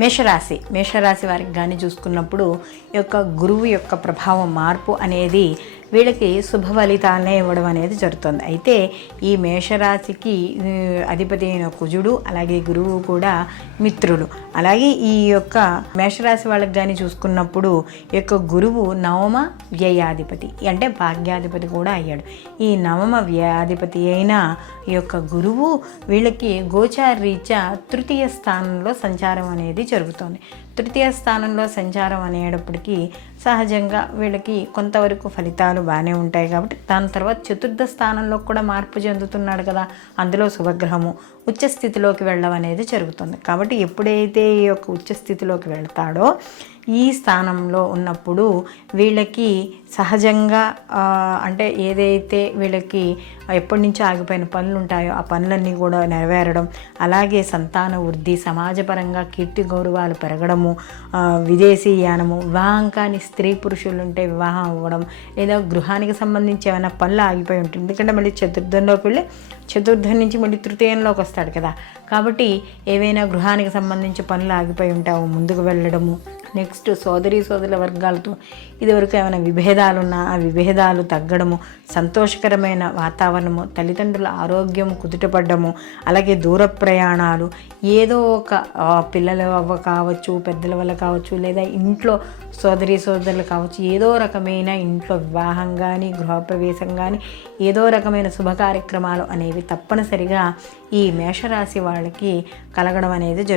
మేషరాశి వారికి కానీ చూసుకున్నప్పుడు ఈ యొక్క గురువు యొక్క ప్రభావం మార్పు అనేది వీళ్ళకి శుభ ఫలితాలనే ఇవ్వడం అనేది జరుగుతుంది. అయితే ఈ మేషరాశికి అధిపతి అయిన కుజుడు అలాగే గురువు కూడా మిత్రులు. అలాగే ఈ యొక్క మేషరాశి వాళ్ళకి కానీ చూసుకున్నప్పుడు ఈ యొక్క గురువు నవమ వ్యయాధిపతి అంటే భాగ్యాధిపతి కూడా అయ్యాడు. ఈ నవమ వ్యయాధిపతి అయిన ఈ యొక్క గురువు వీళ్ళకి గోచార రీత్యా తృతీయ స్థానంలో సంచారం అనేది జరుగుతుంది. తృతీయ స్థానంలో సంచారం అనేటప్పటికీ సహజంగా వీళ్ళకి కొంతవరకు ఫలితాలు బాగానే ఉంటాయి. కాబట్టి దాని తర్వాత చతుర్థ స్థానంలో కూడా మార్పు చెందుతున్నాడు కదా, అందులో శుభగ్రహము ఉచ్చ స్థితిలోకి వెళ్ళడం అనేది జరుగుతుంది. కాబట్టి ఎప్పుడైతే ఈ యొక్క ఉచ్చ స్థితిలోకి వెళ్తాడో ఈ స్థానంలో ఉన్నప్పుడు వీళ్ళకి సహజంగా అంటే ఏదైతే వీళ్ళకి ఎప్పటి నుంచో ఆగిపోయిన పనులు ఉంటాయో ఆ పనులన్నీ కూడా నెరవేరడం, అలాగే సంతాన వృద్ధి, సమాజపరంగా కీర్తి గౌరవాలు పెరగడము, విదేశీయానము, వివాహం కాని స్త్రీ పురుషులు ఉంటే వివాహం అవ్వడం, లేదా గృహానికి సంబంధించి ఏమైనా పనులు ఆగిపోయి ఉంటుంది. ఎందుకంటే మళ్ళీ చతుర్థంలోకి వెళ్ళి చతుర్థం నుంచి మళ్ళీ తృతీయంలోకి వస్తాడు కదా. కాబట్టి ఏవైనా గృహానికి సంబంధించి పనులు ఆగిపోయి ఉంటావు ముందుకు వెళ్ళడము. నెక్స్ట్ సోదరుల వర్గాలతో ఇదివరకు ఏమైనా విభేదాలు ఉన్నా ఆ విభేదాలు తగ్గడము, సంతోషకరమైన వాతావరణము, తల్లిదండ్రుల ఆరోగ్యం కుదుటపడ్డము, అలాగే దూర ప్రయాణాలు, ఏదో ఒక పిల్లల వల్ల కావచ్చు, పెద్దల వల్ల కావచ్చు, లేదా ఇంట్లో సోదరులు కావచ్చు, ఏదో రకమైన ఇంట్లో వివాహం కానీ గృహప్రవేశం కానీ ఏదో రకమైన శుభ కార్యక్రమాలు అనేవి తప్పనిసరిగా ఈ మేషరాశి వాళ్ళకి కలగడం అనేది జరుగుతుంది.